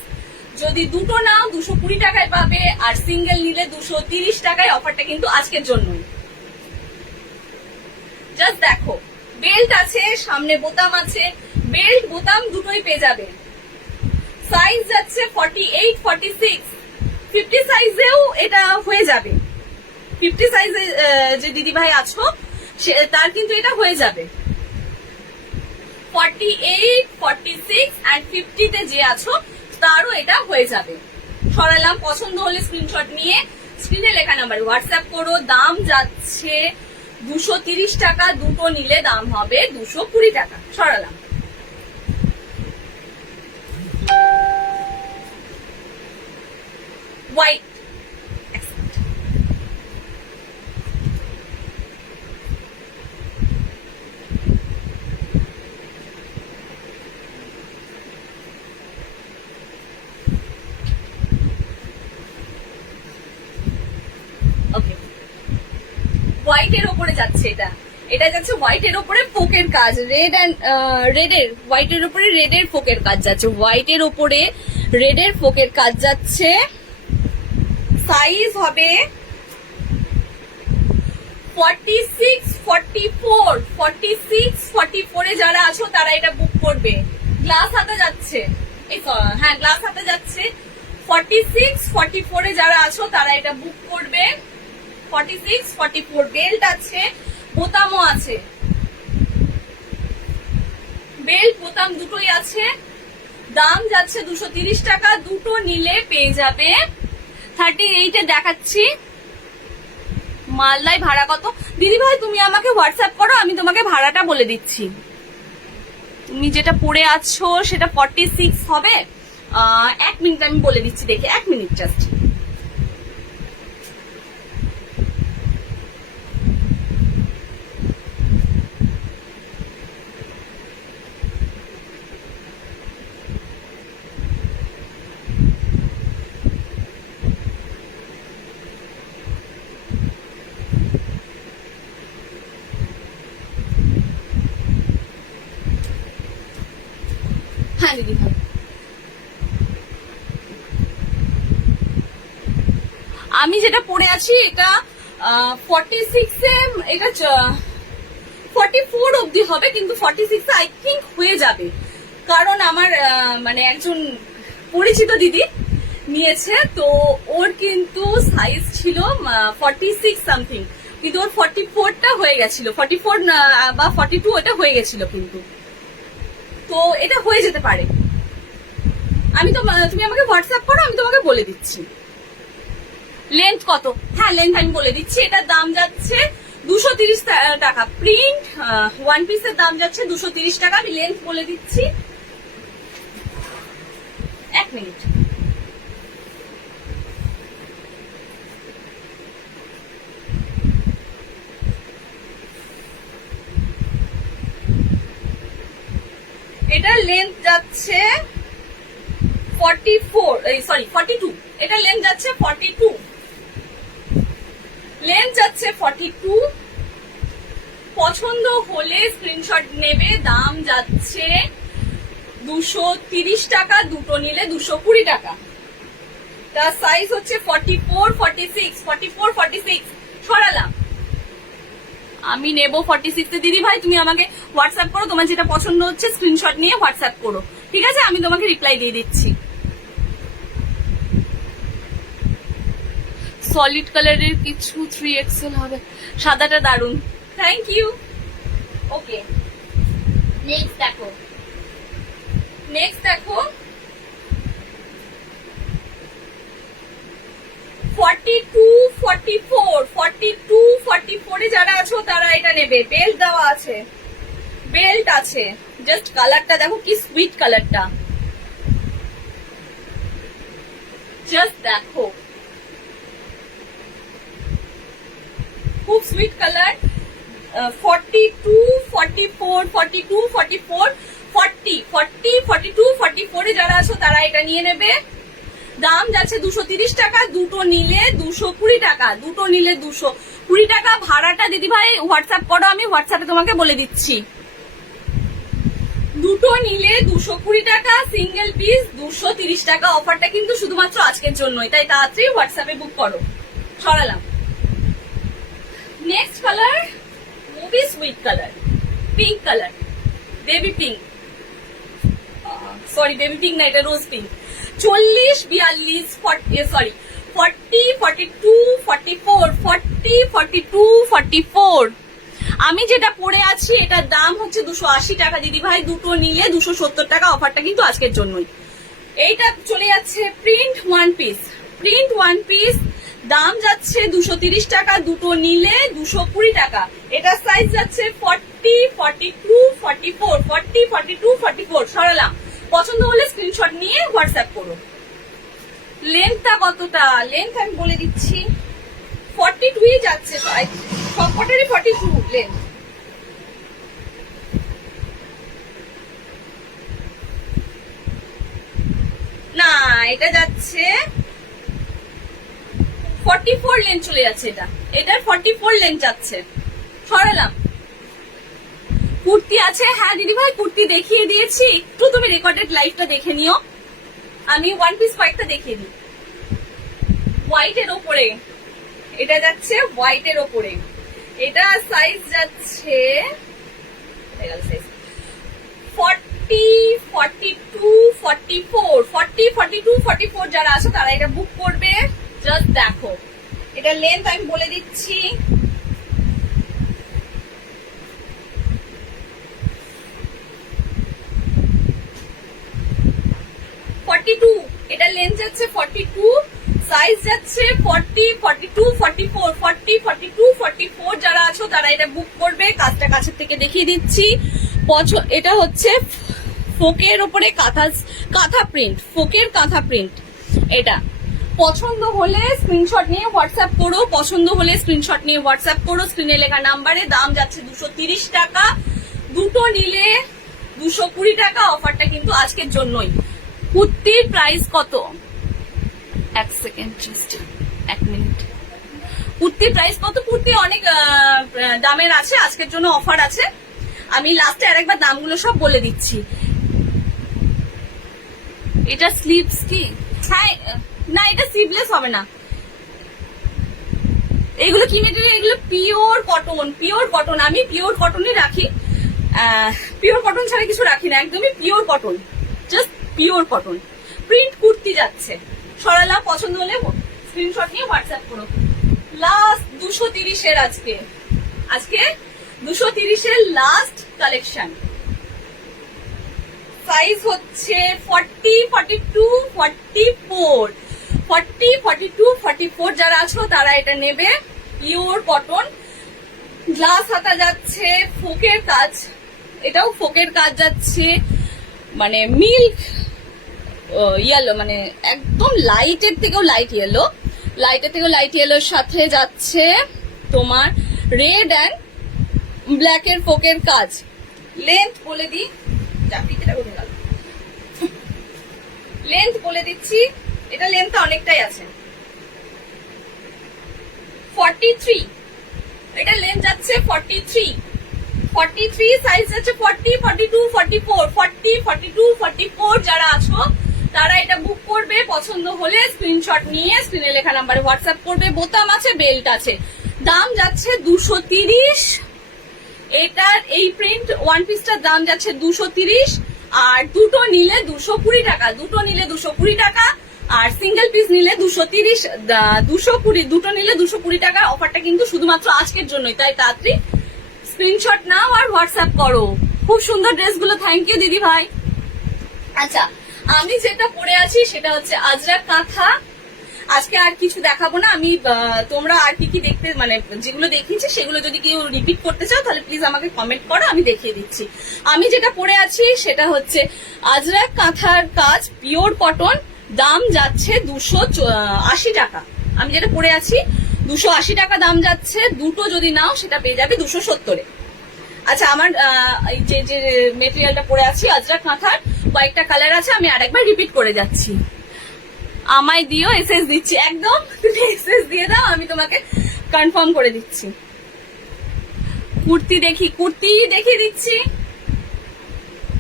যদি দুটো নাও 220 টাকায় পাবে, আর সিঙ্গেল নিলে 230 টাকায়। অফারটা কিন্তু আজকের জন্যই। জাস্ট দেখো, বেল্ট আছে, সামনে বোতাম আছে, বেল্ট বোতাম দুটোই পেয়ে যাবে। সাইজ যাচ্ছে 48, 46, 50 সাইজেও এটা হয়ে যাবে। 50 সাইজে যে দিদি ভাই আছো তার কিন্তু এটা হয়ে যাবে। 48, 46 and 50 তে যে আছো তারও এটা হয়ে যাবে। সরালাম। পছন্দ হলে স্ক্রিনশট নিয়ে স্ক্রিনে লেখা নাম্বারে হোয়াটসঅ্যাপ করো। দাম যাচ্ছে 230 টাকা, দুটো নিলে দাম হবে 220 টাকা। সরালাম। হোয়াইট, ওকে, হোয়াইটের ওপরে যাচ্ছে এটা। এটা যাচ্ছে হোয়াইটের ওপরে পোকের কাজ, রেড এন্ড রেডের, হোয়াইটের ওপরে রেডের পোকের কাজ যাচ্ছে। হোয়াইটের ওপরে রেডের পোকের কাজ যাচ্ছে। সাইজ হবে 46, 44, 46, 44 এ যারা আছো তারা এটা বুক করবে। গ্লাস হাতে যাচ্ছে, হ্যাঁ গ্লাস হাতে যাচ্ছে। 46, 44 এ যারা আছো তারা এটা বুক করবে। 46, 44 বেল্ট আছে, বোতামও আছে। বেল্ট বোতাম দুটোই আছে। দাম যাচ্ছে 230 টাকা, দুটো নিলে পেয়ে যাবে 38 এ দেখাচ্ছি। মালদায় ভাড়া কত? দিদি ভাই তুমি আমাকে হোয়াটসঅ্যাপ করো, আমি তোমাকে ভাড়াটা বলে দিচ্ছি। তুমি যেটা পরে আছো সেটা 46 হবে। 1 মিনিট আমি বলে দিচ্ছি, দেখে 1 মিনিট জাস্ট। হ্যাঁ দিদি ভাই, আমি যেটা পরে আছি এটা 46 এ, এটা 44 অবধি হবে, কিন্তু 46 আই থিঙ্ক হয়ে যাবে। কারণ আমার মানে একজন পরিচিত দিদি নিয়েছে, তো ওর কিন্তু সাইজ ছিল 46 সামথিং, কিন্তু ওর 44টা হয়ে গেছিল, 44 বা 42 এটা হয়ে গেছিল কিন্তু। তো এটা হয়ে যেতে পারে। আমি তো, তুমি আমাকে হোয়াটসঅ্যাপ করো, আমি তোমাকে বলে দিচ্ছি। লেন্থ কত? হ্যাঁ লেন্থ আমি বলে দিচ্ছি। এটার দাম যাচ্ছে 230 টাকা। প্রিন্ট ওয়ান পিসের দাম যাচ্ছে 230 টাকা। আমি লেন্থ বলে দিচ্ছি, 1 মিনিট। এটার লেন্থ যাচ্ছে 42। এটা লেন্থ যাচ্ছে 42, লেন্থ যাচ্ছে 42। পছন্দ হলে স্ক্রিনশট নেবে। দাম যাচ্ছে 230 টাকা, দুটো নিলে 220 টাকা। তার সাইজ হচ্ছে 44, 46, 44, 46। সরালাম। আমি নেব 46 এ। দিদি ভাই তুমি আমাকে হোয়াটসঅ্যাপ করো, তোমার যেটা পছন্দ হচ্ছে স্ক্রিনশট নিয়ে হোয়াটসঅ্যাপ করো, ঠিক আছে? আমি তোমাকে রিপ্লাই দিয়ে দিচ্ছি। সলিড কালারের কিছু 3XL হবে। সাদাটা দারুন, থ্যাংক ইউ। ওকে, নেক্সট দেখো, নেক্সট দেখো 42, 44, 42, 44 এ যারা আছো তারা এটা নেবে। বেল্ট দেওয়া আছে, বেল্ট আছে। জাস্ট কালারটা দেখো কি সুইট কালারটা, জাস্ট দেখো খুব সুইট কালার। 42, 44, 42, 44, 40, 40, 42, 44 এ যারা আছো তারা এটা নিয়ে নেবে। দাম যাচ্ছে 230 টাকা, দুটো নিলে 220 টাকা, দুটো নিলে 220 টাকা। ভাড়াটা দিদি ভাই হোয়াটসঅ্যাপ করো, আমি হোয়াটসঅ্যাপে তোমাকে বলে দিচ্ছি। দুটো নিলে 220 টাকা, সিঙ্গেল পিস 230 টাকা। অফারটা কিন্তু শুধুমাত্র আজকের জন্যই, তাই তাড়াতাড়ি হোয়াটসঅ্যাপে বুক করো। সরালাম। Next colour movie sweet colour, pink colour, baby pink, sorry baby pink না, এটা রোজ পিঙ্ক। 40, 42, 40, সরি 40, 42, 44, 40, 42, 44। আমি যেটা পরে আছি এটার দাম হচ্ছে 280 টাকা দিদি ভাই। দুটো নিলে 270 টাকা। অফারটা কিন্তু আজকের জন্যই। এইটা চলে যাচ্ছে print one piece, print one piece দাম যাচ্ছে 230 টাকা, দুটো নিলে 220 টাকা। এটা সাইজ যাচ্ছে 40, 42, 44, 40, 42, 44। সরালাম। পছন্দ হলে স্ক্রিনশট নিয়ে হোয়াটসঅ্যাপ করো। লেন্থটা কতটা, লেন্থ আমি বলে দিচ্ছি, 42 যাচ্ছে, সবকটারই 42 লেন্থ। না, এটা যাচ্ছে 44 লেন্থ চলে যাচ্ছে। এটার 44 লেন্থ যাচ্ছে। সরালাম। কুর্তি আছে, হ্যাঁ দিদি ভাই কুর্তি দেখিয়ে দিয়েছি, একটু তুমি রেকর্ডেড লাইভটা দেখে নিও। আমি ওয়ান পিস কয়েকটা দেখিয়ে দিই। হোয়াইটের ওপরে এটা যাচ্ছে, হোয়াইটের ওপরে এটা সাইজ যাচ্ছে 40, 42, 44, 40, 42, 44। যারা আছো তারা এটা বুক করবে। জাস্ট দেখো, এটা লেন্থ আমি বলে দিচ্ছি, 42। এটা লেন্থ যাচ্ছে 42, সাইজ যাচ্ছে 40, 42, 44, 40, 42, 44। যারা আছো তারা এটা বুক করবে। কাজটা কাছের থেকে দেখিয়ে দিচ্ছি। এটা হচ্ছে ফোকের ওপরে কাঁথা প্রিন্ট, ফোকের কাঁথা প্রিন্ট। এটা পছন্দ হলে স্ক্রিনশট নিয়ে হোয়াটসঅ্যাপ করো, পছন্দ হলে স্ক্রিনশট নিয়ে হোয়াটসঅ্যাপ করো। স্ক্রিনে লেখা নাম্বারে। দাম যাচ্ছে 230 টাকা, দুটো নিলে 220 টাকা। অফারটা কিন্তু আজকের জন্যই। কুর্তির প্রাইস কত, এক সেকেন্ড, জাস্ট এক মিনিট। কুর্তির প্রাইস কত? কুর্তি অনেক দামের আছে, আজকের জন্য অফার আছে। আমি লাস্টে আরেকবার দামগুলো সব বলে দিচ্ছি। এটা স্লিভস কি? হ্যাঁ, না এটা স্লিভলেস হবে না। এগুলো কি মেটেরিয়াল? এগুলো পিওর কটন, পিওর কটন। আমি পিওর কটনই রাখি, পিওর কটন ছাড়া কিছু রাখি না, একদমই pure cotton, just pure cotton. Print kurti যাচ্ছে। সরালা। পছন্দ হলে স্ক্রিনশট নিয়ে হোয়াটসঅ্যাপ করো। লাস্ট 230 এর আজকে 230 এর লাস্ট কালেকশন। সাইজ হচ্ছে 40, 42, 44, 40, 42, 44। যারা আছো তারা এটা নেবে। পিওর কটন, গ্লাস হাতা যাচ্ছে, ফোকের কাজ, এটাও ফোকের কাজ যাচ্ছে, মানে মিল্ক ইয়েলো, মানে একদম লাইটের থেকেও লাইট ইয়েলো, লাইটের থেকেও লাইট ইয়েলোর সাথে যাচ্ছে তোমার রেড অ্যান্ড ব্ল্যাকের ফোকের কাজ। লেন্থ বলে দিই, লেন্থ বলে দিচ্ছি, এটা লেন্থটা অনেকটাই আছে, 43। এটা লেন্থ যাচ্ছে 43, 43। সাইজ যাচ্ছে 40, 42, 44, 40, 42, 44। যারা আছো তারা এটা বুক করবে। পছন্দ হলে স্ক্রিনশট নিয়ে স্ক্রিনে লেখা নাম্বারে হোয়াটসঅ্যাপ করবে। বোতাম আছে, বেল্ট আছে। দাম যাচ্ছে 230। এটার এই প্রিন্ট ওয়ান পিসটার দাম যাচ্ছে 230, আর দুটো নিলে 220 টাকা, দুটো নিলে 220 টাকা, আর সিঙ্গেল পিস নিলে 230, 220, দুটো নিলে 220 টাকা। অফারটা কিন্তু শুধুমাত্র আজকের জন্যই, তাই তাড়াতাড়ি স্ক্রিনশট নাও আর হোয়াটসঅ্যাপ করো। খুব সুন্দর ড্রেসগুলো, থ্যাংক ইউ দিদি ভাই। আচ্ছা, আমি যেটা পরে আছি সেটা হচ্ছে আজরাক কাঁথা। আজকে আর কিছু দেখাবো না আমি। তোমরা আর কি কি দেখতে, মানে যেগুলো দেখিয়েছি সেগুলো যদি কেউ রিপিট করতে চাও তাহলে প্লিজ আমাকে কমেন্ট করো, আমি দেখিয়ে দিচ্ছি। আমি যেটা পরে আছি সেটা হচ্ছে আজরাক কাঁথার কাজ, পিওর কটন। দাম যাচ্ছে 280 টাকা। আমি যেটা পরে আছি 280 টাকা দাম যাচ্ছে। দুটো যদি নাও সেটা পেয়ে যাবে 270-এ। আচ্ছা, আমার এই যে মেটেরিয়ালটা পরে আছি আজরাক কাঁথার, কয়েকটা কালার আছে, আমি আরেকবার রিপিট করে যাচ্ছি। আমায় দিও, এসএস দিচ্ছি, একদম তুমি এসএস দিয়ে দাও, আমি তোমাকে কনফার্ম করে দিচ্ছি। কুর্তি দেখিয়ে দিচ্ছি।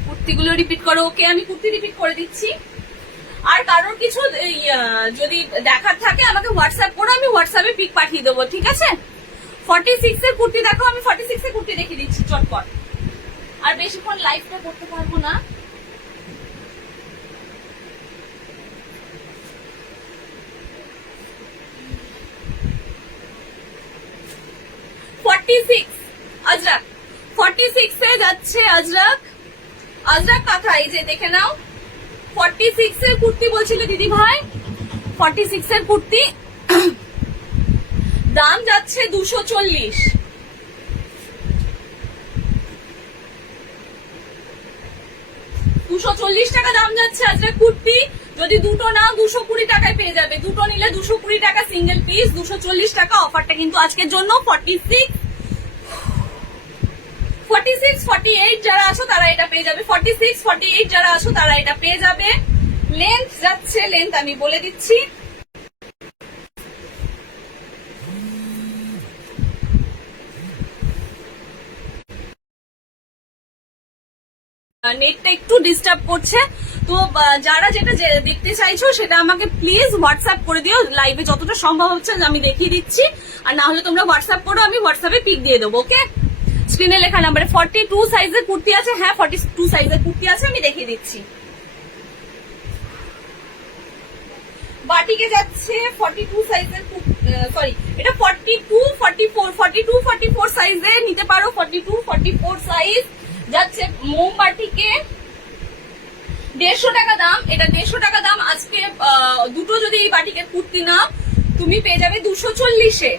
কুর্তি কুর্তিগুলো রিপিট করো। ওকে, আমি কুর্তি রিপিট করে দিচ্ছি। আর কারোর কিছু যদি দেখার থাকে আমাকে হোয়াটসঅ্যাপ করো, আমি হোয়াটসঅ্যাপে পিক পাঠিয়ে দেবো, ঠিক আছে? 46 এর কুর্তি দেখো, আমি 46 এর কুর্তি দেখিয়ে দিচ্ছি চটপট। আর বেশিক্ষণ লাইভটা করতে পারবো না। আজরাক 46 এ যাচ্ছে। আজরাক কাঁথা, এই যে দেখে নাও। 46 এর কুর্তি বলছিলে দিদি ভাই, 46 এর কুর্তি দাম যাচ্ছে 240। টাকা দাম যাচ্ছে আজরাক কুর্তি। যদি দুটো নাও 220 টাকায় পেয়ে যাবে। দুটো নিলে 220 টাকা সিঙ্গেল পিস, 240 টাকা। অফারটা কিন্তু আজকের জন্য। 46, 48 যারা আছো তারা এটা পেয়ে যাবে। 46, 48 যারা আছো তারা এটা পেয়ে যাবে। লেন্থ যাচ্ছে, লেন্থ আমি বলে দিচ্ছি। নেটটা একটু ডিস্টার্ব করছে, তো যারা যেটা দেখতে চাইছো সেটা আমাকে প্লিজ হোয়াটসঅ্যাপ করে দিও। লাইভে যতটা সম্ভব হচ্ছে আমি দেখিয়ে দিচ্ছি, আর না হলে তোমরা হোয়াটসঅ্যাপ করো, আমি হোয়াটসঅ্যাপে পিক দিয়ে দেবো। ওকে, স্ক্রিনে লেখা নাম্বারে 42 সাইজের কুর্তি আছে। হ্যাঁ, 42 সাইজের কুর্তি আছে, আমি দেখিয়ে দিচ্ছি। বাটিকে যাচ্ছে 42 সাইজের, সরি এটা 42, 44 সাইজে নিতে পারো। 42, 44 সাইজ যাচ্ছে। মোমবাটিকে 150 টাকা দাম। এটা 150 টাকা দাম। আজকে দুটো যদি এই বাটিকের কুর্তি নাও তুমি পেয়ে যাবে 240-এ,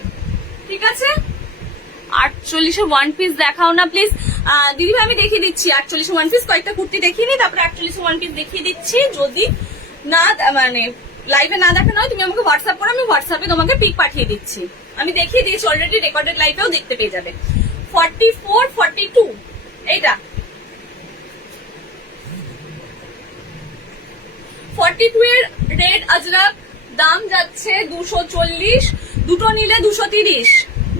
ঠিক আছে? 48-এ ওয়ান পিস দেখাও না প্লিজ দিদি ভাই, আমি দেখিয়ে দিচ্ছি। 48-এ ওয়ান পিস কয়েকটা কুর্তি দেখিয়ে নি, তারপরে 48-এ ওয়ান পিস দেখিয়ে দিচ্ছি। যদি না মানে লাইভে না দেখানো হয় তুমি আমাকে হোয়াটসঅ্যাপ করো, আমি হোয়াটসঅ্যাপে তোমাকে পিক পাঠিয়ে দিচ্ছি। আমি দেখিয়ে দিয়েছি অলরেডি, রেকর্ডেড লাইভেও দেখতে পেয়ে যাবে। 44, 42 এইটা 42 এর রেড আজরাক দাম যাচ্ছে 240। দুটো নিলে 230।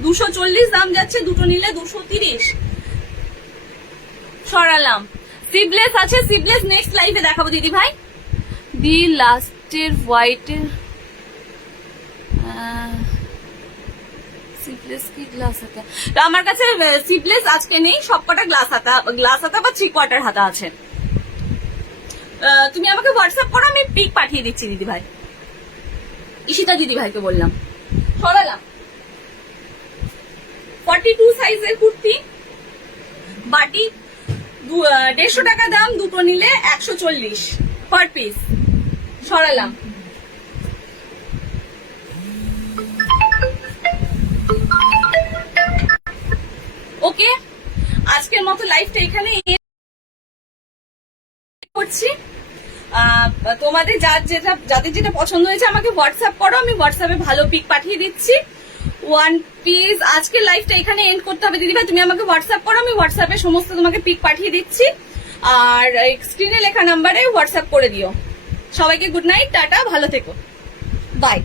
240 দাম যাচ্ছে, দুটো নিলে 230। সরালাম। সিবলেস আছে, সিবলেস নেক্সট লাইভে দেখাবো দিদি ভাই। দি লাস্টের হোয়াইটের সিবলেস কি গ্লাস হাতা? আমার কাছে সিবলেস আজকে নেই, সবকটা গ্লাস হাতা বা 3/4 হাতা আছে। তুমি আমাকে হোয়াটসঅ্যাপ করো, আমি পিক পাঠিয়ে দিচ্ছি দিদি ভাই। ঈশিতা দিদি ভাইকে বললাম। সরালাম। 42 সাইজের কুর্তি, বাটি 150 টাকা দাম। দুটো নিলে 140 পার পিস। সরালাম। ওকে, আজকের মতো লাইভটা এখানে করছি। তোমাদের যাদের যেটা পছন্দ হয়েছে আমাকে হোয়াটসঅ্যাপ করো, আমি হোয়াটসঅ্যাপে ভালো পিক পাঠিয়ে দিচ্ছি। ওয়ান পিস আজকের লাইভটা এখানে এন্ড করতে হবে দিদি ভাই, তুমি আমাকে হোয়াটসঅ্যাপ করো, আমি হোয়াটসঅ্যাপে সমস্ত তোমাকে পিক পাঠিয়ে দিচ্ছি। আর স্ক্রিনে লেখা নাম্বারে হোয়াটসঅ্যাপ করে দিও। সবাইকে গুড নাইট, টাটা, ভালো থেকো, বাই।